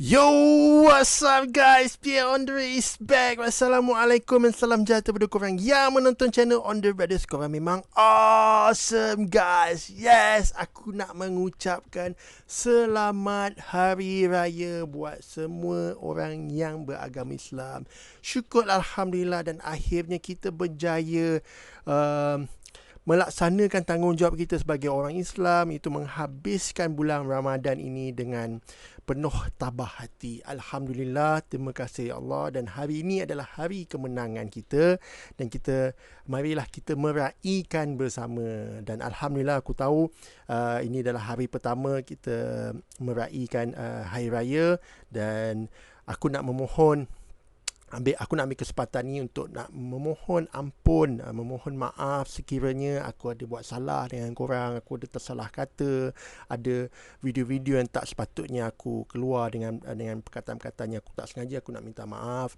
Yo, what's up guys? Pierre Andre is back. Wassalamualaikum dan salam sejahtera kepada korang yang menonton channel Andre Brothers. Korang memang awesome guys. Yes, aku nak mengucapkan selamat Hari Raya buat semua orang yang beragama Islam. Syukur Alhamdulillah dan akhirnya kita berjaya melaksanakan tanggungjawab kita sebagai orang Islam, iaitu menghabiskan bulan Ramadan ini dengan penuh tabah hati. Alhamdulillah, terima kasih ya Allah. Dan hari ini adalah hari kemenangan kita dan marilah kita meraihkan bersama. Dan Alhamdulillah aku tahu ini adalah hari pertama kita meraihkan Hari Raya, dan aku nak ambil kesempatan ni untuk nak memohon ampun, memohon maaf sekiranya aku ada buat salah dengan korang, aku ada tersalah kata, ada video-video yang tak sepatutnya aku keluar dengan perkataan-perkataan yang aku tak sengaja. Aku nak minta maaf.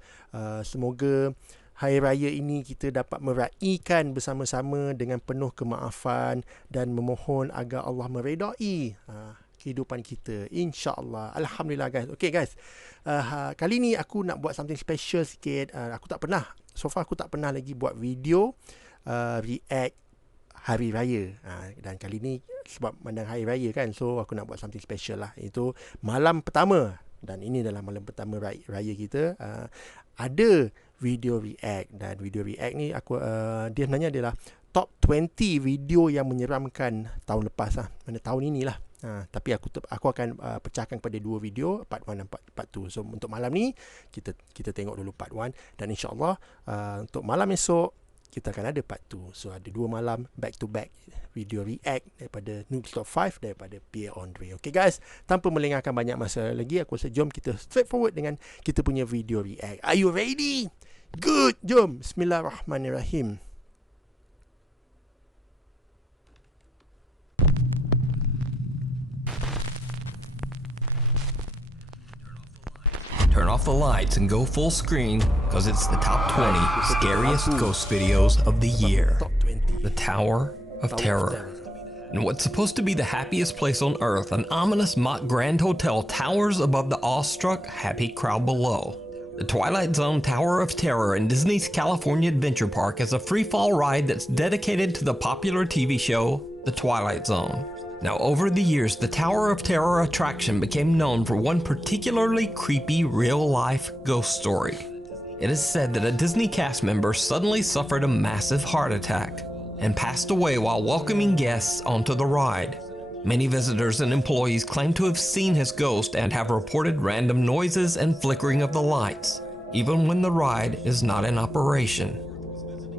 Semoga Hari Raya ini kita dapat meraihkan bersama-sama dengan penuh kemaafan dan memohon agar Allah meredai kehidupan kita, insya-Allah. Alhamdulillah guys. Okay guys, kali ni aku nak buat something special sikit. So far aku tak pernah lagi buat video react Hari Raya. Dan kali ni sebab mandang Hari Raya kan, so aku nak buat something special lah. Itu malam pertama, dan ini adalah malam pertama raya kita. Ada video react, dan video react ni dia sebenarnya adalah top 20 video yang menyeramkan tahun lepas lah. Tahun inilah. Tapi aku akan pecahkan kepada dua video, part 1 dan part 2. So untuk malam ni kita tengok dulu part 1, dan insya-Allah untuk malam esok kita akan ada part 2. So ada 2 malam back to back video react daripada Noob Top 5 daripada Pierre Andre. Okay guys, tanpa melengahkan banyak masa lagi, aku rasa jom kita straight forward dengan kita punya video react. Are you ready? Good, jom. Bismillahirrahmanirrahim. Turn off the lights and go full screen, because it's the top 20 scariest ghost videos of the year. The Tower of Terror. In what's supposed to be the happiest place on earth, an ominous mock grand hotel towers above the awestruck, happy crowd below. The Twilight Zone Tower of Terror in Disney's California Adventure Park is a free-fall ride that's dedicated to the popular TV show, The Twilight Zone. Now, over the years, the Tower of Terror attraction became known for one particularly creepy real-life ghost story. It is said that a Disney cast member suddenly suffered a massive heart attack and passed away while welcoming guests onto the ride. Many visitors and employees claim to have seen his ghost and have reported random noises and flickering of the lights, even when the ride is not in operation.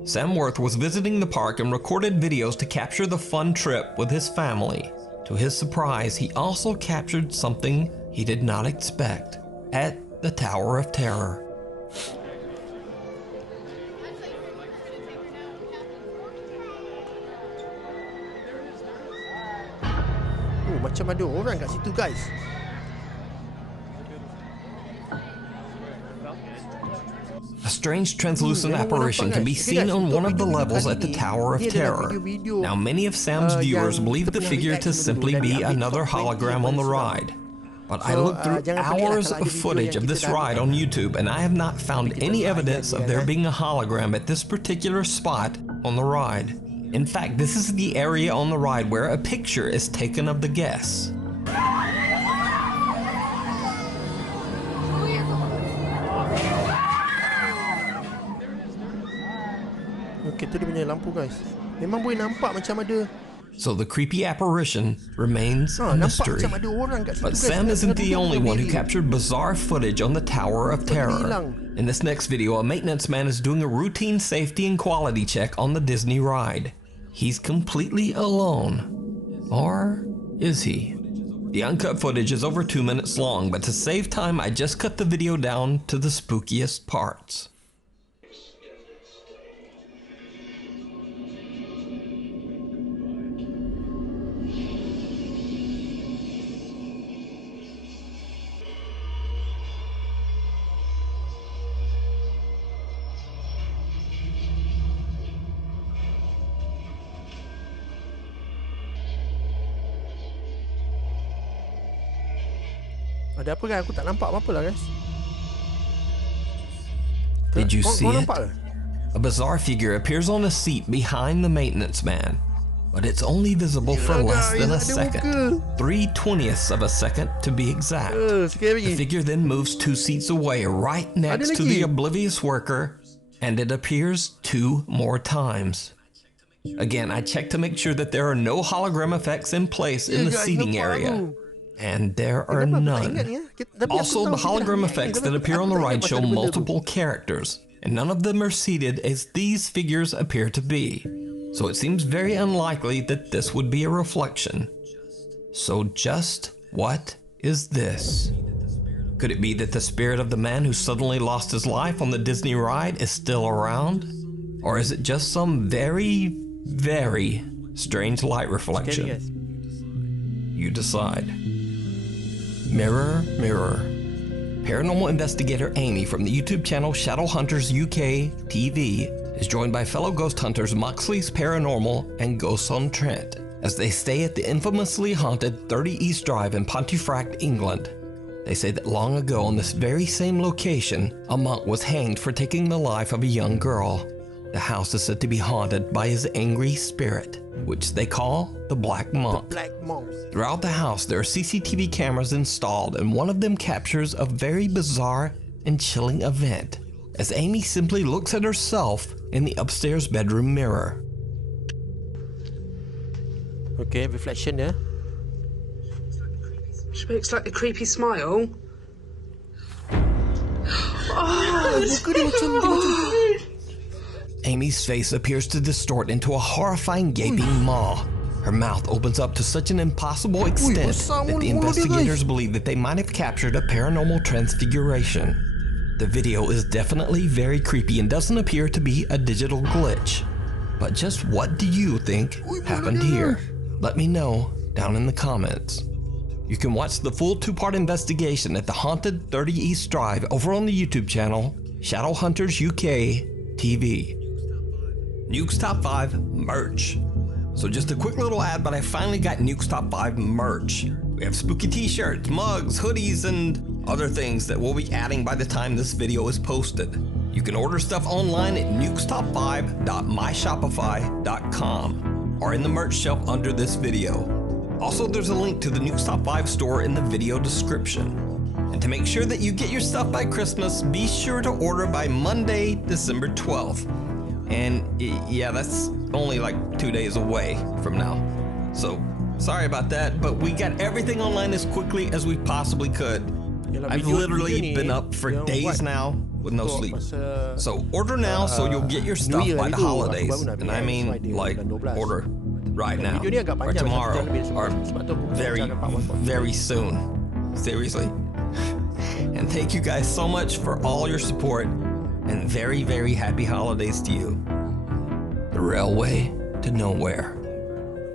Sam Worth was visiting the park and recorded videos to capture the fun trip with his family. To his surprise, he also captured something he did not expect at the Tower of Terror. Macam ada orang kat situ guys. A strange translucent apparition can be seen on one of the levels at the Tower of Terror. Now, many of Sam's viewers believe the figure to simply be another hologram on the ride. But I looked through hours of footage of this ride on YouTube, and I have not found any evidence of there being a hologram at this particular spot on the ride. In fact, this is the area on the ride where a picture is taken of the guests. Okay, tu dia punya lampu guys. Memang boleh nampak macam ada. So the creepy apparition remains a mystery. But Sam isn't the only one who captured bizarre footage on the Tower of Terror. In this next video, a maintenance man is doing a routine safety and quality check on the Disney ride. He's completely alone. Or is he? The uncut footage is over 2 minutes long, but to save time, I just cut the video down to the spookiest parts. Ada apa kan? Aku tak nampak apa-apa lah guys. Did you see it? Nampak ke? A bizarre figure appears on a seat behind the maintenance man, but it's only visible for less than a second. 3/20ths of a second to be exact. The figure then moves 2 seats away right next to the oblivious worker, and it appears 2 more times. Again, I checked to make sure that there are no hologram effects in place in the seating area. And there are none. Also, the hologram effects that appear on the ride show multiple characters, and none of them are seated as these figures appear to be. So it seems very unlikely that this would be a reflection. So just what is this? Could it be that the spirit of the man who suddenly lost his life on the Disney ride is still around? Or is it just some very, very strange light reflection? You decide. Mirror, mirror. Paranormal investigator Amy from the YouTube channel Shadowhunters UK TV is joined by fellow ghost hunters Moxley's Paranormal and Ghosts on Trent as they stay at the infamously haunted 30 East Drive in Pontefract, England. They say that long ago on this very same location, a monk was hanged for taking the life of a young girl. The house is said to be haunted by his angry spirit, which they call the Black Monk. Throughout the house, there are CCTV cameras installed, and one of them captures a very bizarre and chilling event, as Amy simply looks at herself in the upstairs bedroom mirror. Okay, reflection, yeah? She makes like a creepy smile. Amy's face appears to distort into a horrifying gaping maw. Her mouth opens up to such an impossible extent that the investigators believe that they might have captured a paranormal transfiguration. The video is definitely very creepy and doesn't appear to be a digital glitch. But just what do you think happened here? Let me know down in the comments. You can watch the full 2-part investigation at the haunted 30 East Drive over on the YouTube channel Shadowhunters UK TV. Nuke's Top 5 merch. So just a quick little ad, but I finally got Nuke's Top 5 merch. We have spooky t-shirts, mugs, hoodies, and other things that we'll be adding by the time this video is posted. You can order stuff online at nukestop5.myshopify.com or in the merch shelf under this video. Also, there's a link to the Nuke's Top 5 store in the video description. And to make sure that you get your stuff by Christmas, be sure to order by Monday, December 12th. And yeah, that's only like 2 days away from now. So sorry about that, but we got everything online as quickly as we possibly could. I've literally been up for days now with no sleep. So order now so you'll get your stuff by the holidays. And I mean like order right now or tomorrow or very, very soon. Seriously. And thank you guys so much for all your support. And very, very happy holidays to you. The railway to nowhere.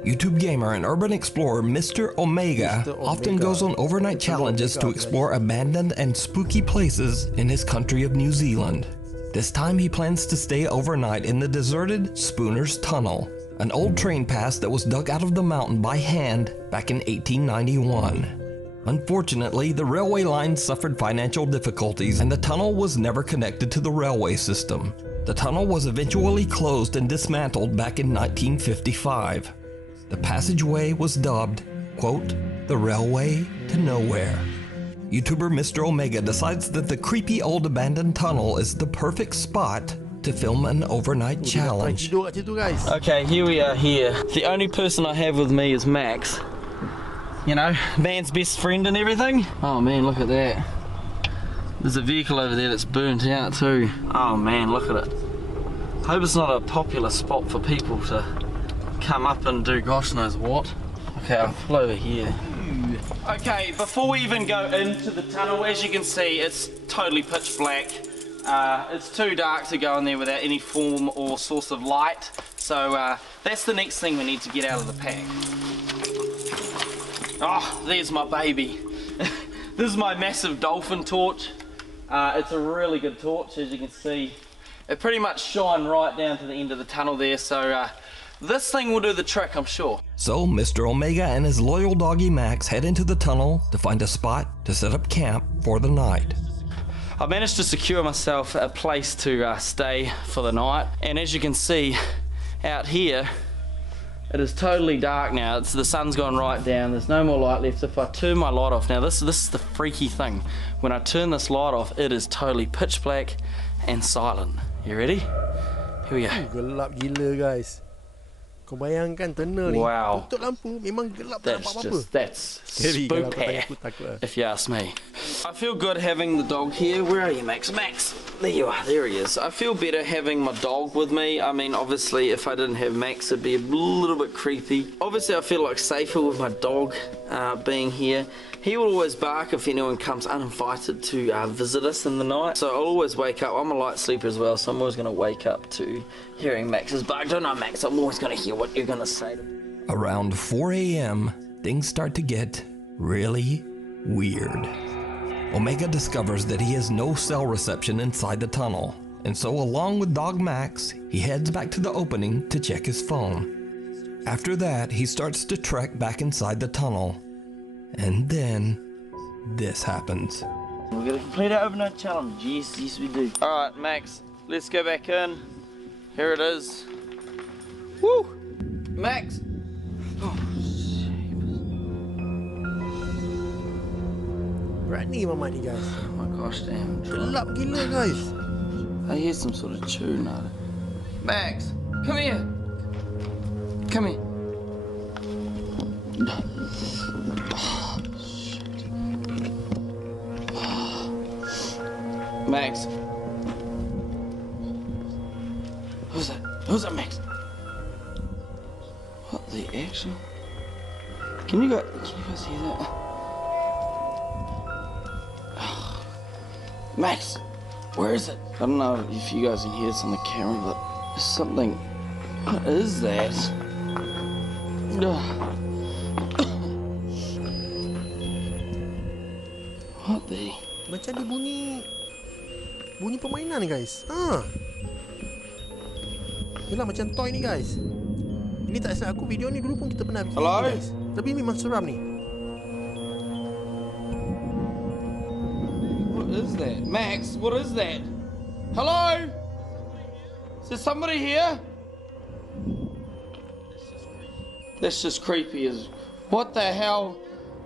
YouTube gamer and urban explorer Mr. Omega often goes on overnight challenges to explore abandoned and spooky places in his country of New Zealand. This time he plans to stay overnight in the deserted Spooner's Tunnel, an old train pass that was dug out of the mountain by hand back in 1891. Unfortunately, the railway line suffered financial difficulties and the tunnel was never connected to the railway system. The tunnel was eventually closed and dismantled back in 1955. The passageway was dubbed, quote, the railway to nowhere. YouTuber Mr. Omega decides that the creepy old abandoned tunnel is the perfect spot to film an overnight challenge. Okay, here we are here. The only person I have with me is Max. You know, man's best friend and everything. Oh man, look at that. There's a vehicle over there that's burnt out too. Oh man, look at it. Hope it's not a popular spot for people to come up and do gosh knows what. Okay, I'll pull over here. Okay, before we even go into the tunnel, as you can see, it's totally pitch black. It's too dark to go in there without any form or source of light. So that's the next thing we need to get out of the pack. Oh, there's my baby. This is my massive dolphin torch. It's a really good torch, as you can see. It pretty much shines right down to the end of the tunnel there, so this thing will do the trick, I'm sure. So Mr. Omega and his loyal doggy Max head into the tunnel to find a spot to set up camp for the night. I managed to secure myself a place to stay for the night, and as you can see out here, it is totally dark now. The sun's gone right down, there's no more light left. If I turn my light off, now this is the freaky thing, when I turn this light off, it is totally pitch black and silent. You ready? Here we go. Gelap gila guys. Kau bayangkan tunnel ni. Wow. Tutup lampu memang gelap, tak nampak apa-apa. That's Scary kalau kau tanya spooky, aku takut lah. if you ask me. I feel good having the dog here. Where are you, Max? Max, there you are. There he is. I feel better having my dog with me. I mean, obviously, if I didn't have Max, it'd be a little bit creepy. Obviously, I feel like safer with my dog being here. He will always bark if anyone comes uninvited to visit us in the night. So I'll always wake up. I'm a light sleeper as well, so I'm always going to wake up to hearing Max's bark. Don't know, Max. I'm always going to hear what you're going to say to me. Around 4 a.m., things start to get really weird. Omega discovers that he has no cell reception inside the tunnel, and so along with Dog Max, he heads back to the opening to check his phone. After that, he starts to trek back inside the tunnel, and then this happens. We're going to complete our overnight challenge. Yes, yes we do. Alright, Max, let's go back in. Here it is. Woo! Max! Oh, Berat ni Mamat ni guys. oh my gosh, damn. Gelap gila guys. I hear some sort of tune out of it. Max, come here. Come here. Max. Who's that? Who's that, Max? What the actual? Can you guys hear that? Max, where is it? I don't know if you guys can hear this on the camera, but there's something. What is that? What the? Macam dia bunyi permainan guys. Yelah macam toy ni guys. Ini tak silap aku, video ni dulu pun kita pernah bikin Hello? guys. Tapi memang seram ni. What is that? Max, what is that? Hello? Is there somebody here? That's just creepy as... What the hell?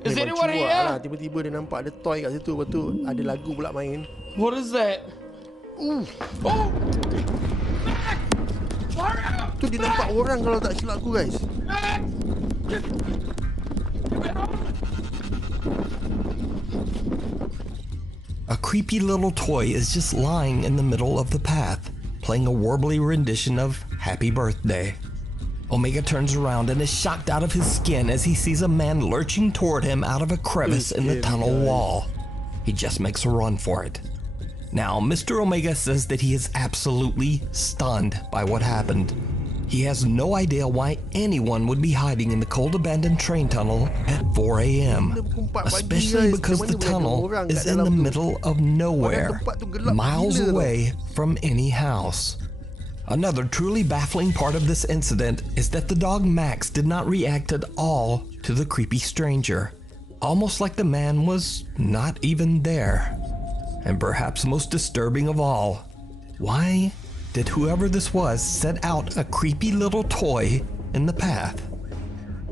Is Memang anyone cuak here? lah. Tiba-tiba dia nampak ada toy kat situ. Lepas tu ada lagu pula main. What is that? Oh! Max! Hurry up! Tu dia nampak orang kalau tak silap aku guys. Max! A creepy little toy is just lying in the middle of the path, playing a warbly rendition of Happy Birthday. Omega turns around and is shocked out of his skin as he sees a man lurching toward him out of a crevice in the tunnel wall. He just makes a run for it. Now, Mr. Omega says that he is absolutely stunned by what happened. He has no idea why anyone would be hiding in the cold abandoned train tunnel at 4 a.m. Especially because the tunnel is in the middle of nowhere, miles away from any house. Another truly baffling part of this incident is that the dog Max did not react at all to the creepy stranger, almost like the man was not even there. And perhaps most disturbing of all, why did whoever this was set out a creepy little toy in the path?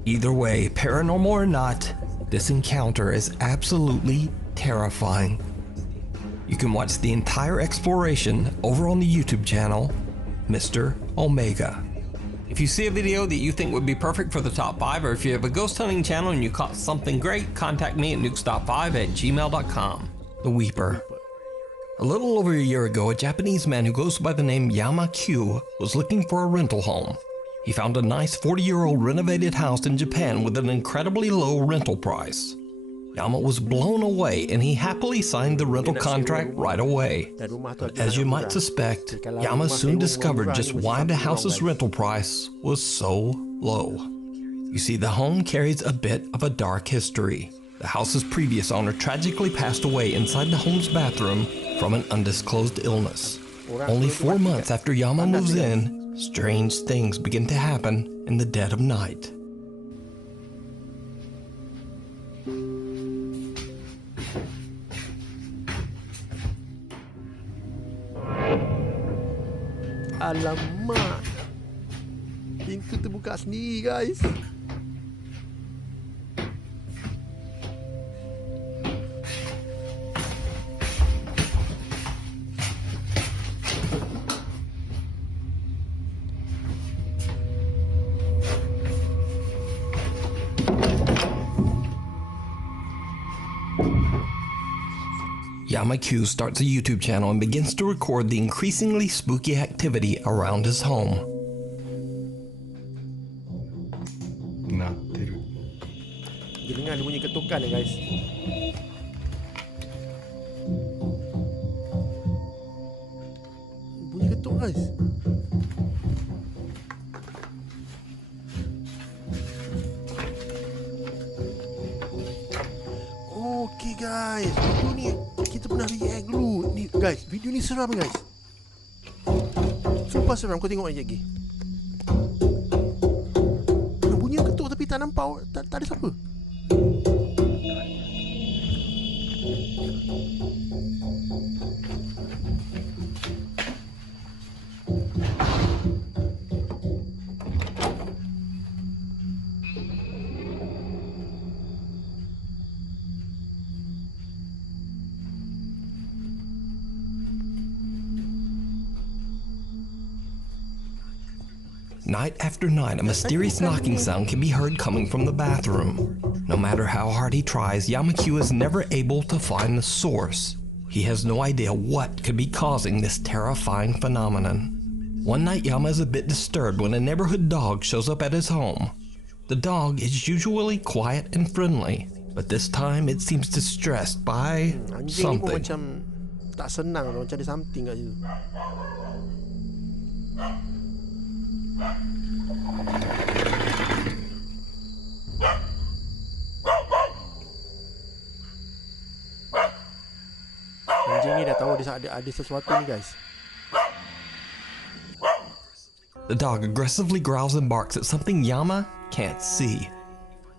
Either way, paranormal or not, this encounter is absolutely terrifying. You can watch the entire exploration over on the YouTube channel, Mr. Omega. If you see a video that you think would be perfect for the top 5, or if you have a ghost hunting channel and you caught something great, contact me at nukestop5@gmail.com. The Weeper. A little over a year ago, a Japanese man who goes by the name Yama Q was looking for a rental home. He found a nice 40-year-old renovated house in Japan with an incredibly low rental price. Yama was blown away and he happily signed the rental contract right away. But as you might suspect, Yama soon discovered just why the house's rental price was so low. You see, the home carries a bit of a dark history. The house's previous owner tragically passed away inside the home's bathroom from an undisclosed illness. Only 4 months after Yama moves in, strange things begin to happen in the dead of night. Alamak. Pintu terbuka sendiri guys. Yama-Q starts a YouTube channel and begins to record the increasingly spooky activity around his home. Dia dengar dia bunyi ketukan ya guys. Bunyi ketuk guys. Okay guys, video ni kita pernah react dulu. Ni guys, video ni seram guys. Sumpah seram, kau tengok lagi. Bunyi ketuk tapi tak nampak, tak ada siapa. Night after night, a mysterious knocking sound can be heard coming from the bathroom. No matter how hard he tries, Yama-Q is never able to find the source. He has no idea what could be causing this terrifying phenomenon. One night, Yama is a bit disturbed when a neighborhood dog shows up at his home. The dog is usually quiet and friendly, but this time it seems distressed by Anjing ni pun something. macam tak senang, macam ada something kat situ. Anjing ni dah tahu ada sesuatu ni guys. The dog aggressively growls and barks at something Yama can't see.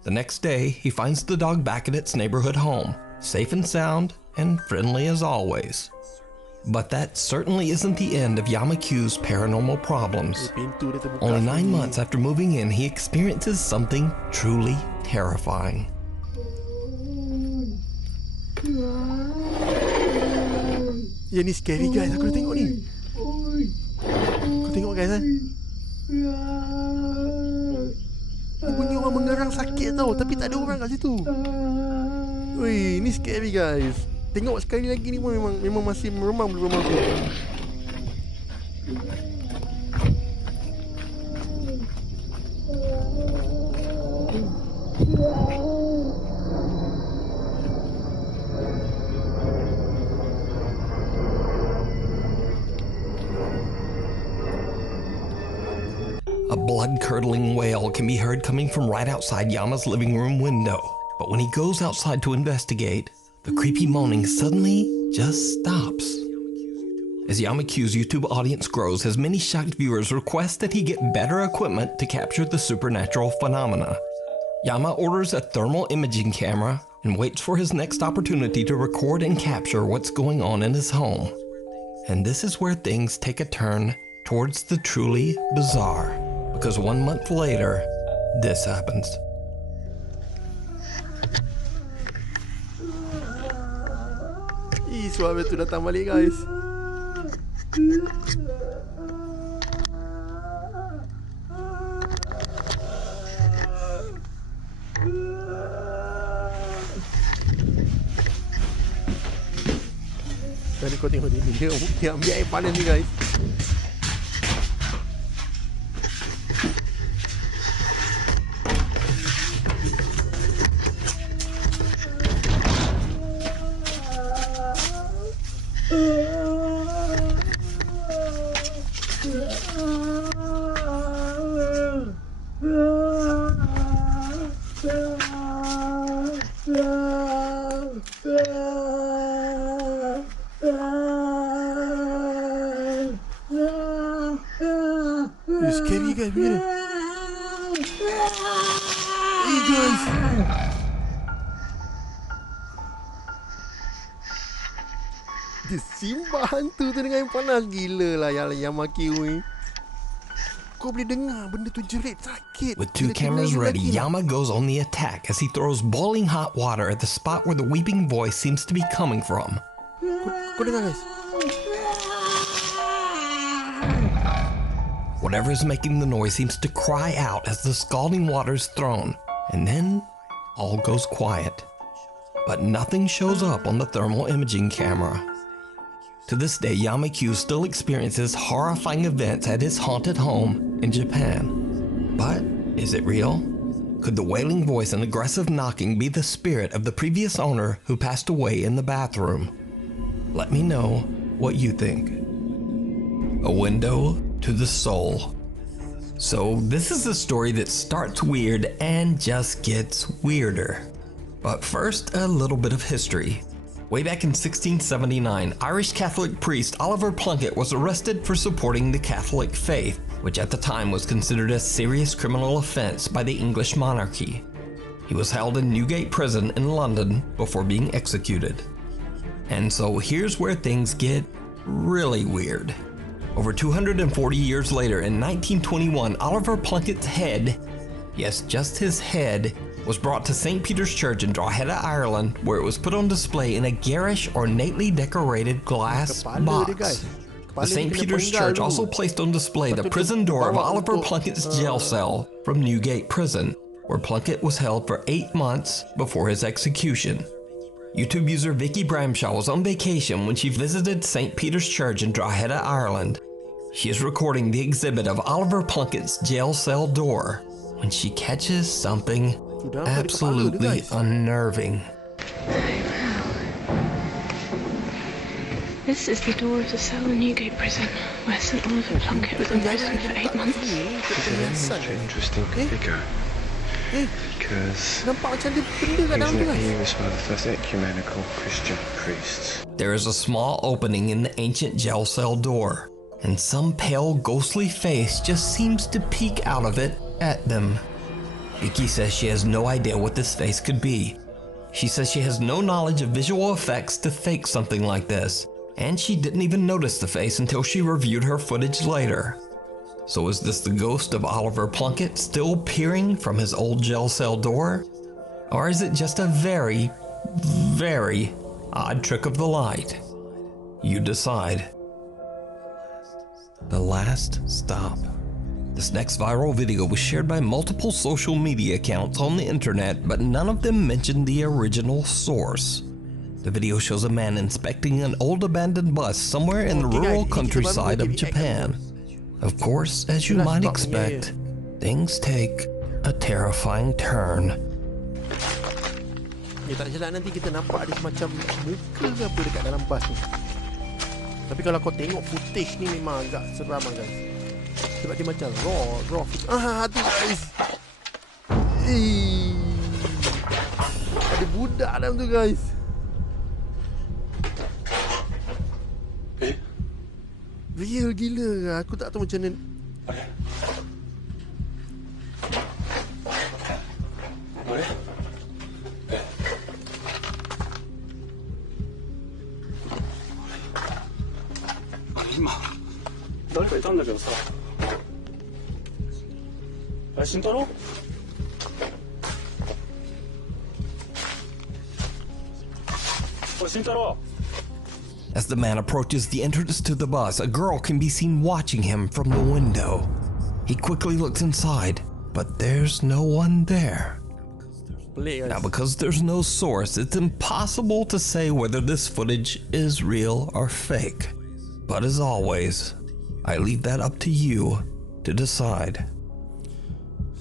The next day, he finds the dog back at its neighborhood home, safe and sound and friendly as always. But that certainly isn't the end of Yama-Q's paranormal problems. Pintu dia terbuka. Only 9 sendiri. months after moving in, he experiences something truly terrifying. Ya ni scary guys, aku dah tengok ni. Kau tengok guys Ni bunyi orang mengerang sakit tau, tapi tak ada orang kat situ. Wih, ni scary guys. Tengok sekali lagi ni pun memang masih meremang belum aku. A blood-curdling wail can be heard coming from right outside Yama's living room window. But when he goes outside to investigate, the creepy moaning suddenly just stops. As Yama-Q's YouTube audience grows, his many shocked viewers request that he get better equipment to capture the supernatural phenomena. Yama orders a thermal imaging camera and waits for his next opportunity to record and capture what's going on in his home. And this is where things take a turn towards the truly bizarre, because 1 month later, this happens. Suara tu datang balik guys. Tadi kau tengok dia ambil air panas ni guys. It's scary guys, begini. Hey guys. Dia simbah hantu tu dengan yang panas. Gila lah Yama-Q ni. Kau boleh dengar benda tu jerit sakit. With 2 Dia cameras kena ready, lagi. Yama goes on the attack as he throws boiling hot water at the spot where the weeping voice seems to be coming from. Kau dengar guys. Whatever is making the noise seems to cry out as the scalding water is thrown, and then all goes quiet. But nothing shows up on the thermal imaging camera. To this day, Yama-Q still experiences horrifying events at his haunted home in Japan. But is it real? Could the wailing voice and aggressive knocking be the spirit of the previous owner who passed away in the bathroom? Let me know what you think. A window to the soul. So this is a story that starts weird and just gets weirder. But first, a little bit of history. Way back in 1679, Irish Catholic priest Oliver Plunkett was arrested for supporting the Catholic faith, which at the time was considered a serious criminal offense by the English monarchy. He was held in Newgate Prison in London before being executed. And so here's where things get really weird. Over 240 years later, in 1921, Oliver Plunkett's head, yes, just his head, was brought to St. Peter's Church in Drogheda, Ireland, where it was put on display in a garish, ornately decorated glass box. The St. Peter's Church also placed on display the prison door of Oliver Plunkett's jail cell from Newgate Prison, where Plunkett was held for 8 months before his execution. YouTube user Vicky Bramshaw was on vacation when she visited St. Peter's Church in Drogheda, Ireland. She is recording the exhibit of Oliver Plunkett's jail cell door when she catches something absolutely unnerving. This is the door of the cell in Newgate Prison, where St. Oliver Plunkett was imprisoned for 8 months. It's a very interesting figure, because he was one of the first ecumenical Christian priests. There is a small opening in the ancient jail cell door, and some pale, ghostly face just seems to peek out of it at them. Vicky says she has no idea what this face could be. She says she has no knowledge of visual effects to fake something like this, and she didn't even notice the face until she reviewed her footage later. So is this the ghost of Oliver Plunkett still peering from his old jail cell door? Or is it just a very, very odd trick of the light? You decide. The Last Stop. This next viral video was shared by multiple social media accounts on the internet, but none of them mentioned the original source. The video shows a man inspecting an old abandoned bus somewhere in the rural countryside of Japan. Of course, as you might expect, things take a terrifying turn. Tak silap nanti kita nampak ada semacam muka ke apa dekat dalam bas ni. Tapi kalau kau tengok footage ni memang agak seram guys. Sebab dia macam raw tu guys. Ada budak dalam tu guys. Real gila. Aku tak tahu macam mana. As the man approaches the entrance to the bus, a girl can be seen watching him from the window. He quickly looks inside, but there's no one there. Now, because there's no source, it's impossible to say whether this footage is real or fake. But as always, I leave that up to you to decide.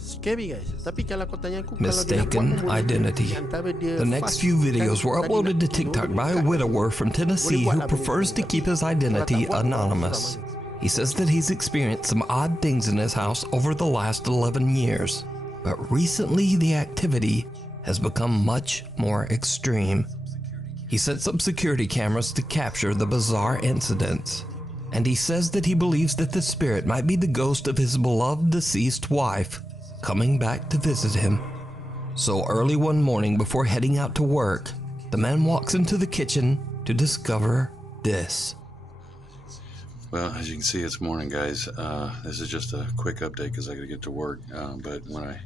Scary guys. Tapi kalau kau tanya aku, Mistaken identity. The next few videos were uploaded to TikTok by a widower from Tennessee who prefers to keep his identity anonymous. He says that he's experienced some odd things in his house over the last 11 years, but recently the activity has become much more extreme. He sets up security cameras to capture the bizarre incidents, and he says that he believes that the spirit might be the ghost of his beloved deceased wife coming back to visit him. So early one morning before heading out to work, the man walks into the kitchen to discover this. Well, as you can see, it's morning, guys. This is just a quick update because I got to get to work. But when I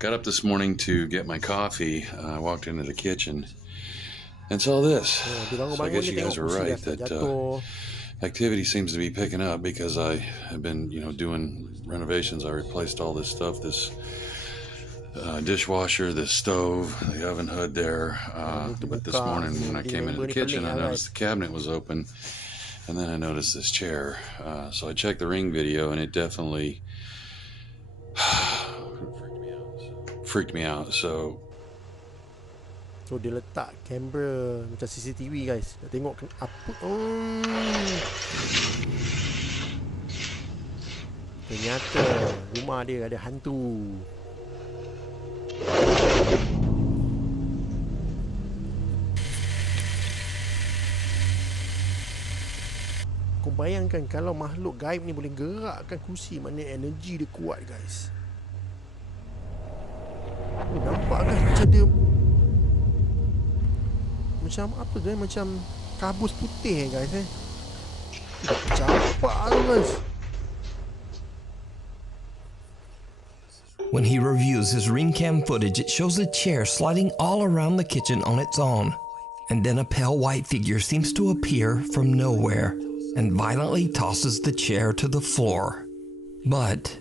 got up this morning to get my coffee, I walked into the kitchen and saw this. So I guess you guys were right that activity seems to be picking up because I have been, doing renovations. I replaced all this stuff, this dishwasher, this stove, the oven hood there. But this morning when I came into the kitchen, I noticed the cabinet was open. And then I noticed this chair. So I checked the Ring video, and it definitely freaked me out. So dia letak kamera macam CCTV, guys. Nak tengok apa. Ternyata rumah dia ada hantu. Kau bayangkan kalau makhluk gaib ni boleh gerakkan kursi, maknanya energi dia kuat, guys. Nampak kan macam dia macam apa guys, macam kabus putih, guys. Campak tu, guys. When he reviews his ring cam footage, it shows a chair sliding all around the kitchen on its own. And then a pale white figure seems to appear from nowhere and violently tosses the chair to the floor. But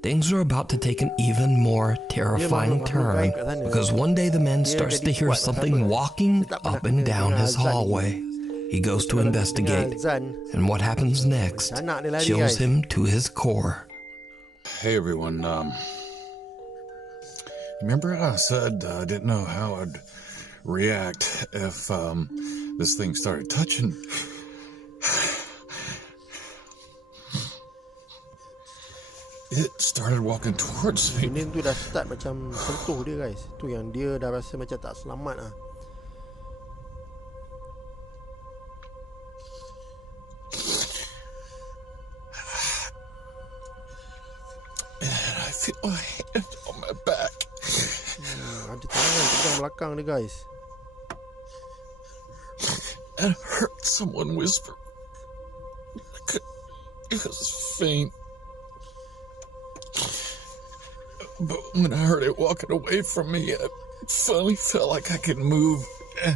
things are about to take an even more terrifying turn, because one day the man starts to hear something walking up and down his hallway. He goes to investigate, and what happens next chills him to his core. Hey everyone, remember I said I didn't know how I'd react if this thing started touching? It started walking towards me. Ini tu dah start macam sentuh dia, guys. Tu yang dia dah rasa macam tak selamat lah. And I feel my hand on my back. Ada tangan pegang belakang dia, guys. And I heard someone whisper. It was faint. But when I heard it walking away from me, I finally felt like I could move, and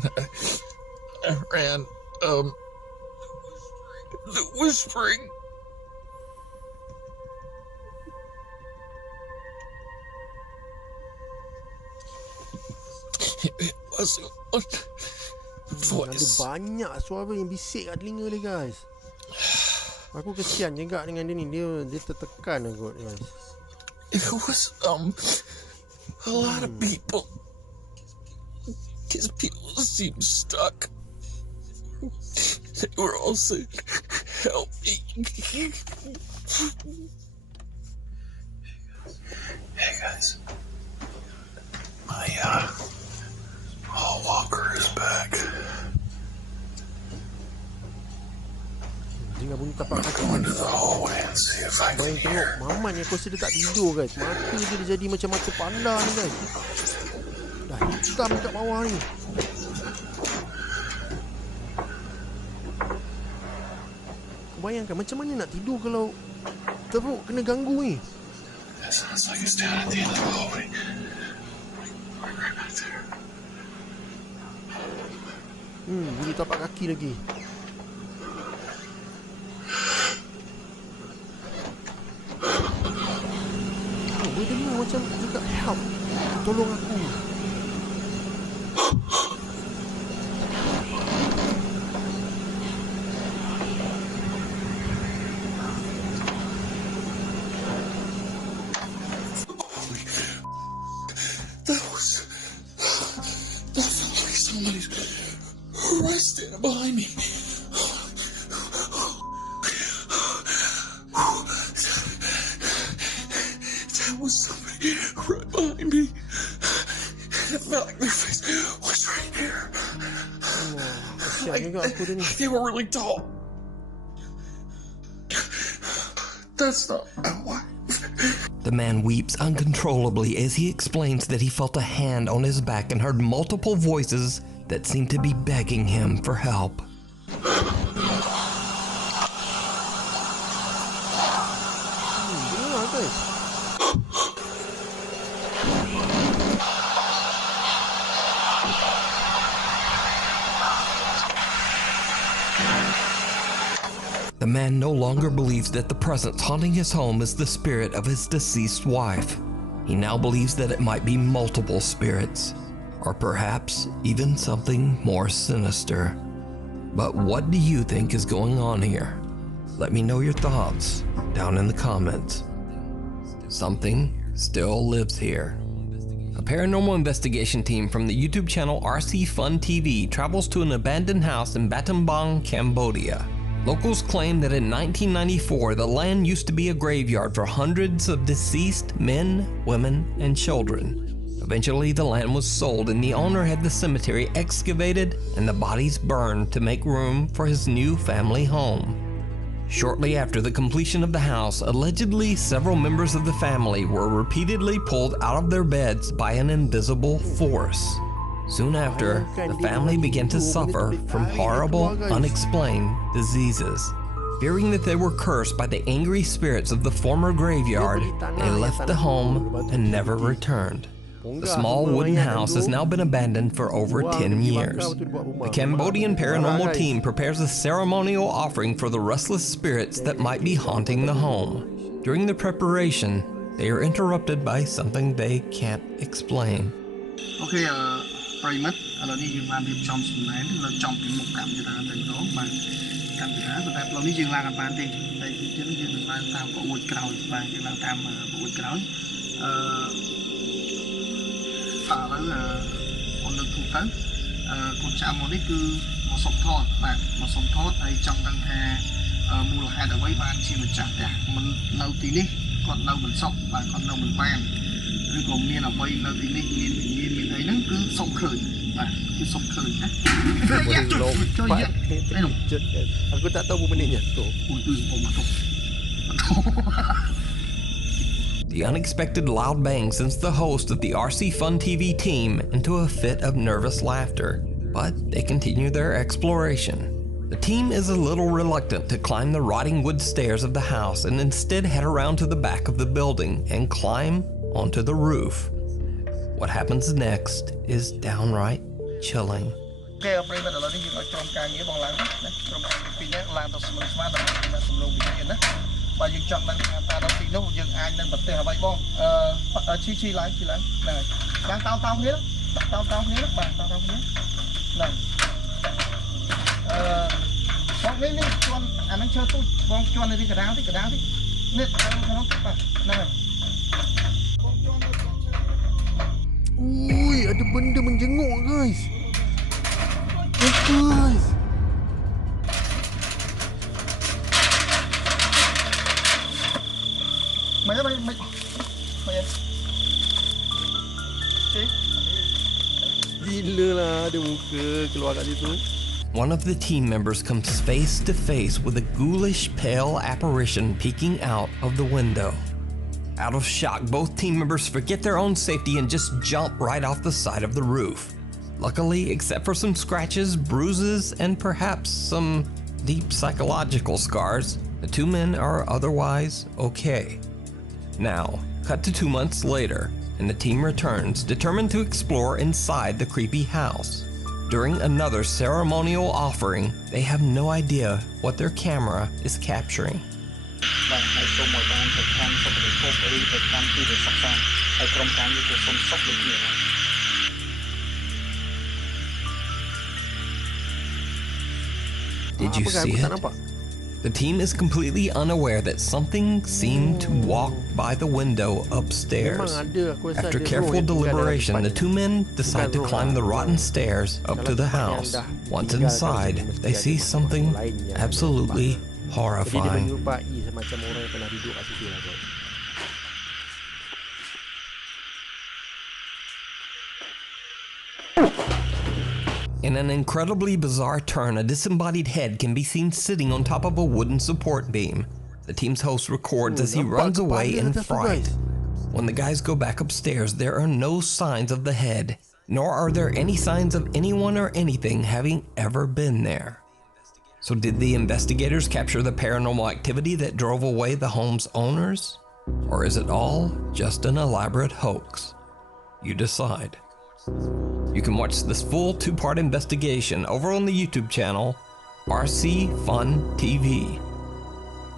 I ran. The whispering. It wasn't one voice. Ada banyak suara yang bisik kat telinga dia, guys. Aku kesian juga dengan dia ni. Dia tertekan aku, guys. It was a lot of people. His people seemed stuck. They were all saying, "Help me." Hey guys. My hall walker is back. Dengar bunyi tapak kaki. Go into the hallway and see if I can tengok Maman ni, aku rasa dia tak tidur, guys. Mata dia jadi macam mata panda ni, guys. Dah hitam kat bawah ni. Kau bayangkan macam mana nak tidur kalau teruk kena ganggu ni. That sounds like it's down at the end of the hallway. Right back there. Bunyi tapak kaki lagi. Dia dengar macam juga, help, tolong aku. That felt like somebody's right standing behind me. That was somebody right behind me. It felt like their face was right here. They were really tall. That's not my wife. The man weeps uncontrollably as he explains that he felt a hand on his back and heard multiple voices that seemed to be begging him for help. The man no longer believes that the presence haunting his home is the spirit of his deceased wife. He now believes that it might be multiple spirits, or perhaps even something more sinister. But what do you think is going on here? Let me know your thoughts down in the comments. Something still lives here. A paranormal investigation team from the YouTube channel RC Fun TV travels to an abandoned house in Battambang, Cambodia. Locals claim that in 1994, the land used to be a graveyard for hundreds of deceased men, women, and children. Eventually, the land was sold and the owner had the cemetery excavated and the bodies burned to make room for his new family home. Shortly after the completion of the house, allegedly several members of the family were repeatedly pulled out of their beds by an invisible force. Soon after, the family began to suffer from horrible, unexplained diseases. Fearing that they were cursed by the angry spirits of the former graveyard, they left the home and never returned. The small wooden house has now been abandoned for over 10 years. The Cambodian paranormal team prepares a ceremonial offering for the restless spirits that might be haunting the home. During the preparation, they are interrupted by something they can't explain. Okay, ប្រិមិត្ត ឥឡូវនេះយើងបានរៀបចំសំណែននៅចំពីមុខកម្មវិធីតែម្ដងបាទកម្មវិធីតែផ្លូវនេះយើងឡើងអត់បានទេតែទៀតយើងនឹងឡើងតាមប្រួយក្រោយបាទយើងឡើងតាមប្រួយក្រោយឥឡូវអូនលើកទូទៅកូនចៅមកនេះគឺមកសុំថតបាទមកសុំថតហើយចង់ដឹងថាមូលហេតុអ្វីបានជាម្ចាស់ផ្ទះមិននៅទីនេះគាត់នៅមិនសុខបាទគាត់នៅមិនបានឬក៏មានអ្វីនៅទីនេះមានអីហ្នឹងគឺសុំឃើញបាទគឺសុំឃើញណាចូលយកអីនោះចិត្តaku tak tahu menitnya tu ituមក The unexpected loud bang sends the host of the RC Fun TV team into a fit of nervous laughter, but they continue their exploration. The team is a little reluctant to climb the rotting wood stairs of the house and instead head around to the back of the building and climb onto the roof. What happens next is downright chilling. Okay, ប្រិយមិត្តឥឡូវនេះយើងឲ្យក្រុមការងារបងឡើងណាក្រុមការងារពីរនាក់ឡើងទៅស្មើស្មើដើម្បីសម្លងវិញ្ញាណណាបើយើងចង់ដឹងថាតើដល់ទីនោះយើងអាចនឹងប្រទេសអ្វីបងឈីឡើងហ្នឹងហើយបានតោគ្នាតោគ្នាបាទតោគ្នាហ្នឹងបងនេះជន់អាហ្នឹងឈើទូចបងជន់នៅទីកណ្ដាលនេះខាងនោះបាទហ្នឹងហើយ Ui, ada benda menjenguk guys. Guys. Mày. Gila lah ada muka keluar kat situ. One of the team members comes face to face with a ghoulish pale apparition peeking out of the window. Out of shock, both team members forget their own safety and just jump right off the side of the roof. Luckily, except for some scratches, bruises, and perhaps some deep psychological scars, the two men are otherwise okay. Now, cut to 2 months later, and the team returns, determined to explore inside the creepy house. During another ceremonial offering, they have no idea what their camera is capturing. Did you see it? The team is completely unaware that something seemed to walk by the window upstairs. After careful deliberation, the two men decide to climb the rotten stairs up to the house. Once inside, they see something absolutely horrifying. In an incredibly bizarre turn, a disembodied head can be seen sitting on top of a wooden support beam. The team's host records as he runs away in fright. When the guys go back upstairs, there are no signs of the head, nor are there any signs of anyone or anything having ever been there. So did the investigators capture the paranormal activity that drove away the home's owners? Or is it all just an elaborate hoax? You decide. You can watch this full 2-part investigation over on the YouTube channel RC Fun TV.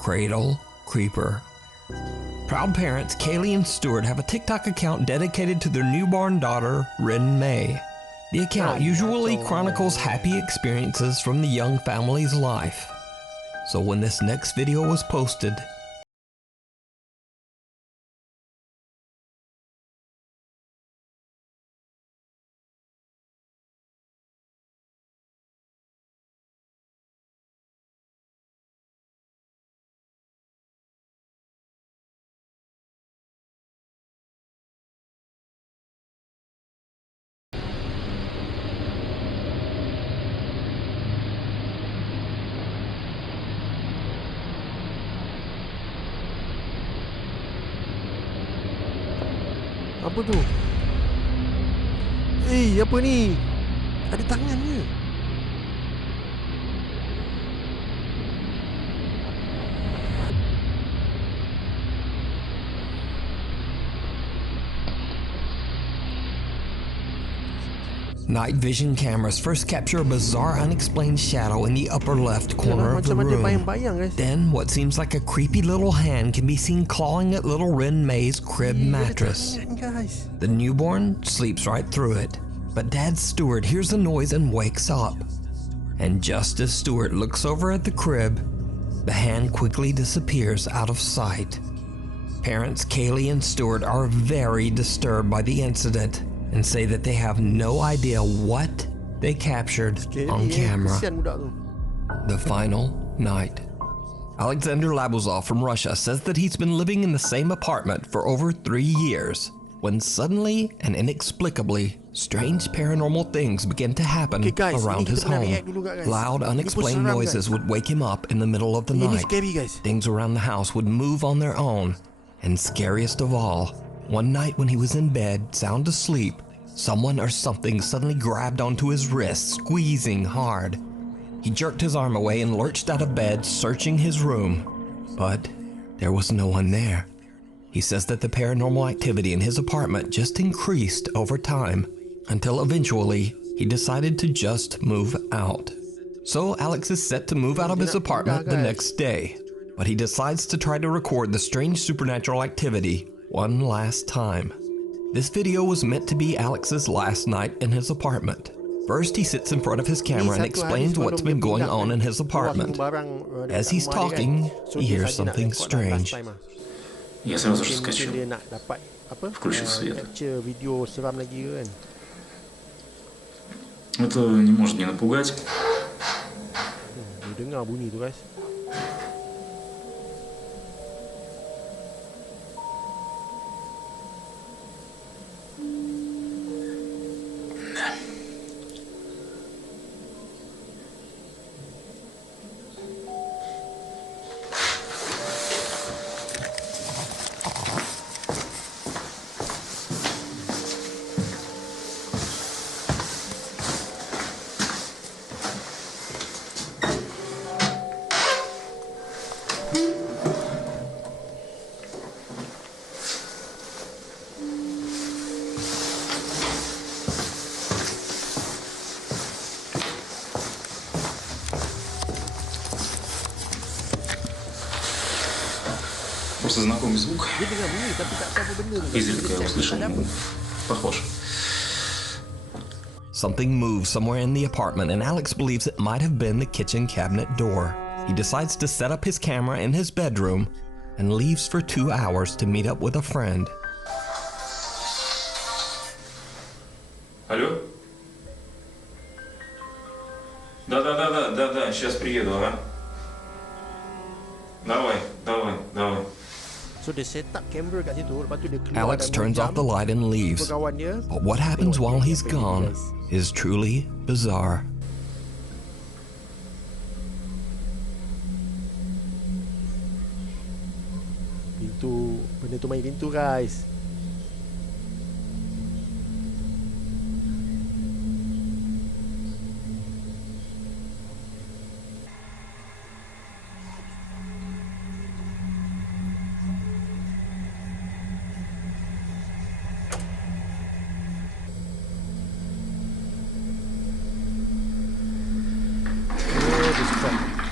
Cradle Creeper. Proud parents Kaylee and Stuart have a TikTok account dedicated to their newborn daughter, Rin May. The account usually chronicles happy experiences from the young family's life. So when this next video was posted, Apa tu? Apa ni? Ada tangan ke? night vision cameras first capture a bizarre unexplained shadow in the upper left corner of the room. Then what seems like a creepy little hand can be seen clawing at little Rin May's crib mattress. The newborn sleeps right through it, but Dad Stuart hears the noise and wakes up. And just as Stuart looks over at the crib, the hand quickly disappears out of sight. Parents Kaylee and Stuart are very disturbed by the incident and say that they have no idea what they captured on camera. The final night. Alexander Labuzov from Russia says that he's been living in the same apartment for over 3 years, when suddenly and inexplicably, strange paranormal things began to happen around his home. Loud, unexplained noises would wake him up in the middle of the night. Things around the house would move on their own, and scariest of all, one night when he was in bed, sound asleep, someone or something suddenly grabbed onto his wrist, squeezing hard. He jerked his arm away and lurched out of bed, searching his room. But there was no one there. He says that the paranormal activity in his apartment just increased over time, until eventually he decided to just move out. So Alex is set to move out of his apartment the next day, but he decides to try to record the strange supernatural activity one last time. This video was meant to be Alex's last night in his apartment. First, he sits in front of his camera and explains what's been going on in his apartment. As he's talking, he hears something strange. Я сразу же вскочил, включил свет. Это не может не напугать. Просто знакомый звук. Изредка я услышал. Похож. Something moves somewhere in the apartment, and Alex believes it might have been the kitchen cabinet door. He decides to set up his camera in his bedroom and leaves for 2 hours to meet up with a friend. Алло? Да, сейчас приеду, ага. Давай. So dia set up kamera kat situ, lepas tu dia keluar. Alex turns off the light and leaves. But what happens while he's gone is truly bizarre. Benda tu main pintu, guys.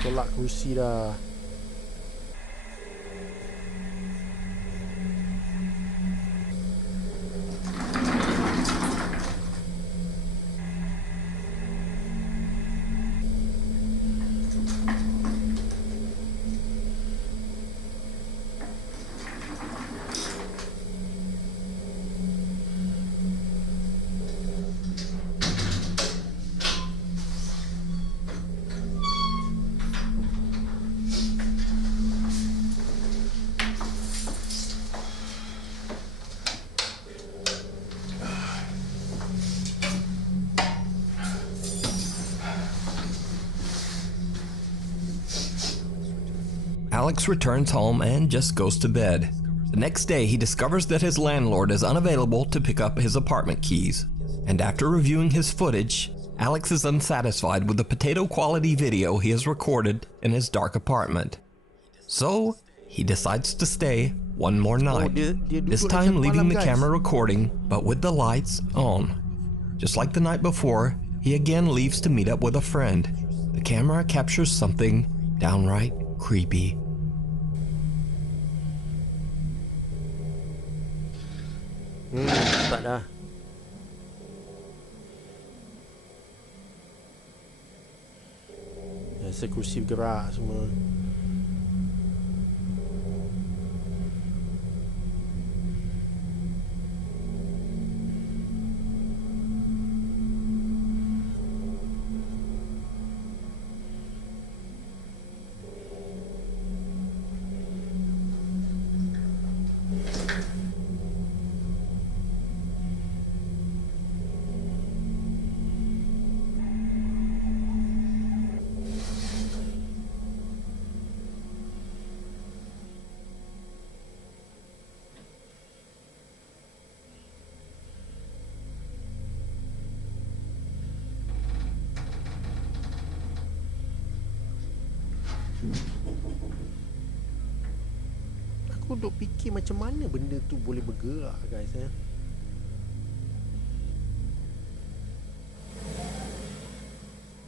Tolak kursi dah. Alex returns home and just goes to bed. The next day, he discovers that his landlord is unavailable to pick up his apartment keys. And after reviewing his footage, Alex is unsatisfied with the potato-quality video he has recorded in his dark apartment. So, he decides to stay one more night, this time leaving the camera recording, but with the lights on. Just like the night before, he again leaves to meet up with a friend. The camera captures something downright creepy. Tak dah. Rasa kursi bergerak semua. Aku duk fikir macam mana benda tu boleh bergerak, guys.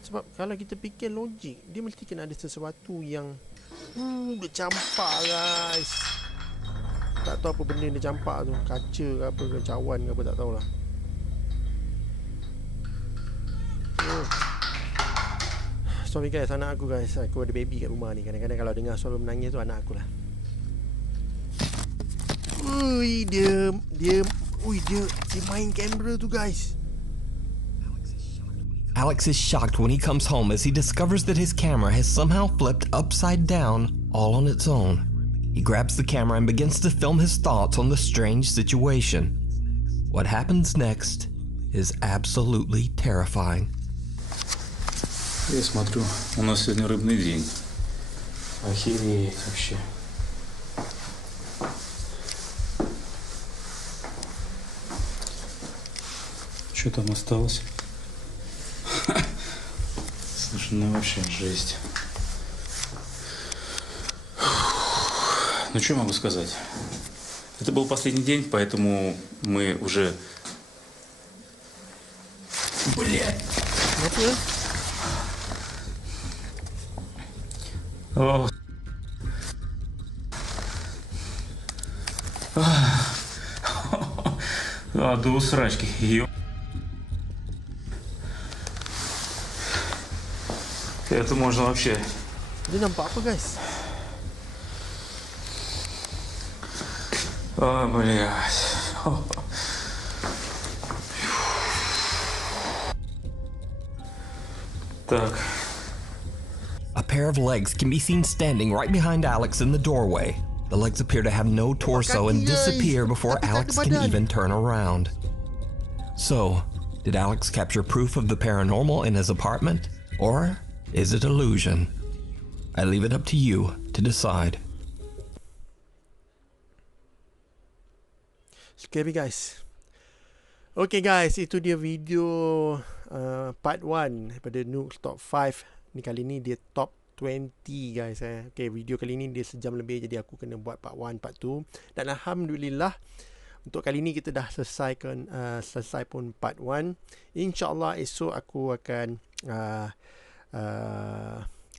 Sebab kalau kita fikir logik, dia mesti kena ada sesuatu yang dia campak, guys. Tak tahu apa benda dia campak tu, kaca ke apa ke, cawan ke apa, tak tahulah. Sorry guys, anak aku guys, aku ada baby kat rumah ni. Kadang-kadang kalau dengar suara menangis tu anak aku lah. Dia main kamera tu, guys. Alex is shocked when he comes home as he discovers that his camera has somehow flipped upside down all on its own. He grabs the camera and begins to film his thoughts on the strange situation. What happens next is absolutely terrifying. Я смотрю, у нас сегодня рыбный день. Охереть вообще. Что там осталось? Слушай, ну вообще жесть. Ну что могу сказать? Это был последний день, поэтому мы уже... Блядь! О. До усрачки. Ё... Это можно вообще... Dia nampak apa, guys? О, блядь. Так. A pair of legs can be seen standing right behind Alex in the doorway. The legs appear to have no torso and disappear before Alex can even turn around. So, did Alex capture proof of the paranormal in his apartment? Or is it illusion? I leave it up to you to decide. Scary, guys. Okay guys, itu dia video part 1 daripada Nook's Top 5. Ni kali ni dia top 20, guys. Okay, video kali ni dia sejam lebih, jadi aku kena buat part 1, part 2. Dan Alhamdulillah, untuk kali ni kita dah selesai pun part 1. InsyaAllah esok aku akan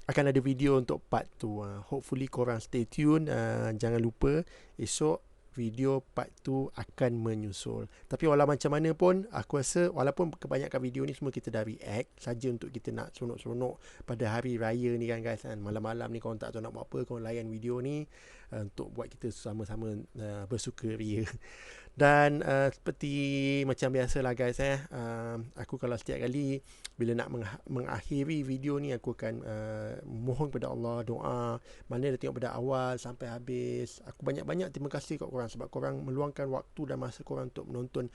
ada video untuk part 2. Hopefully korang stay tune. Jangan lupa esok video part 2 akan menyusul. Tapi walau macam mana pun, aku rasa walaupun kebanyakan video ni semua kita dah react saja untuk kita nak seronok-seronok pada hari raya ni kan, guys. Malam-malam ni korang tak tahu nak buat apa, korang layan video ni untuk buat kita sama-sama bersukaria. Dan seperti macam biasalah, guys, aku kalau setiap kali bila nak mengakhiri video ni, aku akan mohon kepada Allah, doa. Mana dah tengok pada awal sampai habis. Aku banyak-banyak terima kasih kat korang korang sebab korang meluangkan waktu dan masa korang untuk menonton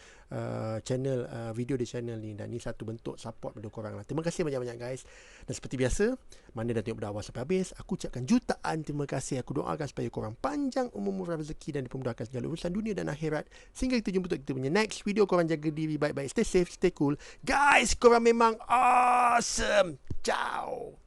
channel video di channel ni, dan ni satu bentuk support pada korang lah. Terima kasih banyak-banyak guys. Dan seperti biasa, mana dah tengok pada awal sampai habis, aku ucapkan jutaan terima kasih. Aku doakan supaya korang panjang umur rezeki dan dipermudahkan segala urusan dunia dan akhirat. Sehingga kita jumpa untuk kita punya next video. Korang jaga diri baik-baik, stay safe, stay cool guys. Korang memang awesome. Ciao.